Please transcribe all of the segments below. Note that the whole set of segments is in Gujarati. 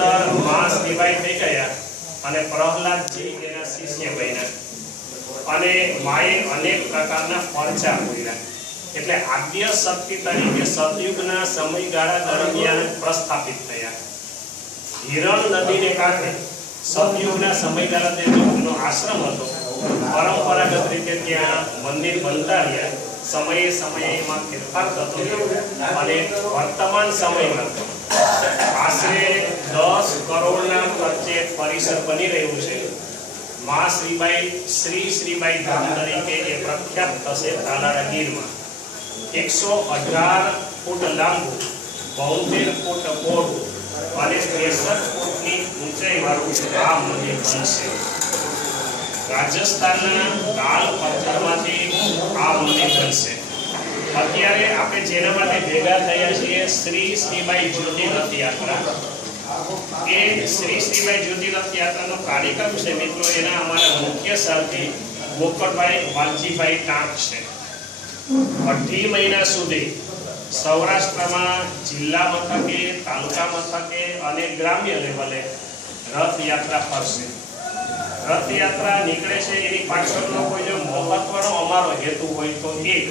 અંદર માસ ડિવાઈડ થઈ ગયા અને પ્રહલાદજી એના શિષ્ય બન્યા અને માએ અનેક પ્રકારના પરચા બોલ્યા એટલે આદ્ય શક્તિ તરીકે સતયુગના સમયગાળા દરમિયાન પ્રસ્થાપિત થયા. હિરણ નદીને કાંઠે સતયુગના સમયગાળા દરમિયાનનો આશ્રમ હતો. પરંપરાગત રીતે ત્યાં મંદિર બનતા રહ્યા. સમયે સમયે એમાં ફેરફાર થતો ગયો અને વર્તમાન સમયમાં આશરે 10 કરોડના ખર્ચે પરિસર બની રહ્યું છે. માં શ્રીબાઈ ધામ તરીકે એ પ્રખ્યાત થશે તાલાળા ગીરમાં. 118 ફૂટ લાંબુ, 72 ફૂટ પહોળું અને 63 ફૂટની ઊંચાઈ વાળું આ મંદિર બનશે. રાજસ્થાનના લાલ પથ્થરમાંથી આ મંદિર બનશે. અત્યારે આપણે જેના માટે ભેગા થયા છીએ શ્રીબાઈ જ્યોતિ રથયાત્રા. એ શ્રીબાઈ જ્યોતિ રથયાત્રાનો કાર્યક્રમ છે મિત્રો. એના અમારા મુખ્ય સારથી ગોકળભાઈ વાલજીભાઈ ટાંક છે. 18 મહિના સુધી સૌરાષ્ટ્રમાં જિલ્લા મથકે, તાલુકા મથકે અને ગ્રામ્ય લેવલે રથયાત્રા ફરશે. રથયાત્રા નીકળે છે એની પાછળનો કોઈ જો મહત્વનો અમારો હેતુ હોય તો એક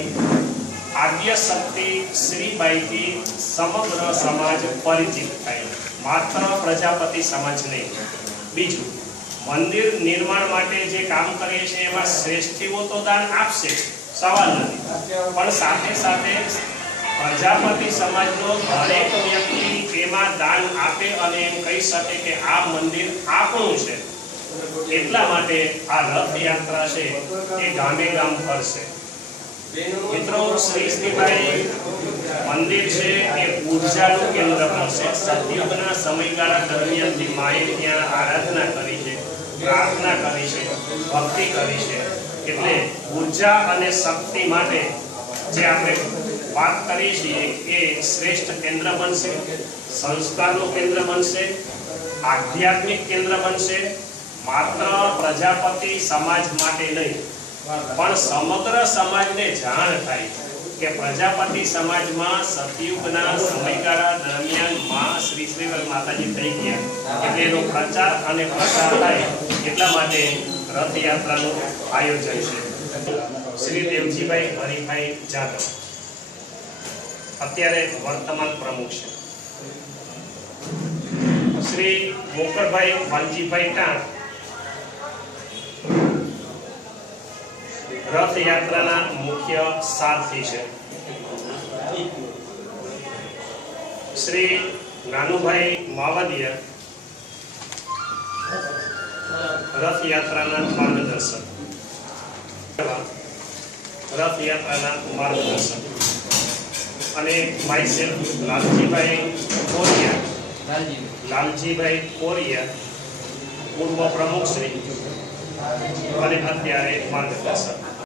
આદ્ય શક્તિ શ્રીબાઈથી સમગ્ર સમાજ પરિચિત થાય, માત્ર પ્રજાપતિ સમાજ નહીં. બીજું, મંદિર નિર્માણ માટે જે કામ કરીએ છીએ એમાં શ્રેષ્ઠીઓ તો દાન આપશે, સવાલ નથી, પણ સાથે સાથે પ્રજાપતિ સમાજનો દરેક વ્યક્તિ એમાં દાન આપે અને એમ કહી શકે કે આ મંદિર આપણું છે. એટલા માટે આ રથયાત્રા છે એ ગામે ગામ ફરશે. મિત્રો, શ્રીબાઈ મંદિર છે એ ઉર્જાનું કેન્દ્ર બનશે. સતયુગના સમયગાળા દરમિયાનથી માએ ત્યાં આરાધના કરી છે, પ્રાર્થના કરી છે, ભક્તિ કરી છે. એટલે ઉર્જા અને શક્તિ માટે જે આપણે વાત કરીએ છીએ એ શ્રેષ્ઠ કેન્દ્ર બનશે, સંસ્કારનું કેન્દ્ર બનશે, આધ્યાત્મિક કેન્દ્ર બનશે. માત્ર પ્રજાપતિ સમાજ માટે નહીં પણ સમગ્ર સમાજને જાણ થાય કે પ્રજાપતિ સમાજમાં સતયુગના સમયગાળા દરમિયાન માં શ્રીબાઈ માતાજી થઈ ગયા એટલે એનો પ્રચાર અને પ્રસાર થાય. એટલા માટે રથયાત્રાનું આયોજન છે. શ્રી દેવજીભાઈ હરિભાઈ જાદવ અત્યારે વર્તમાન પ્રમુખ છે. શ્રી ગોકળભાઈ વાલજીભાઈ ટાંક રથયાત્રાના મુખ્ય સારથી છે. શ્રી નાનુભાઈ માવડિયા રથયાત્રાના માર્ગદર્શક. અને માયસેલ્ફ લાલજીભાઈ કોરિયા પૂર્વ પ્રમુખ શ્રી અને અત્યારે માર્ગદર્શક.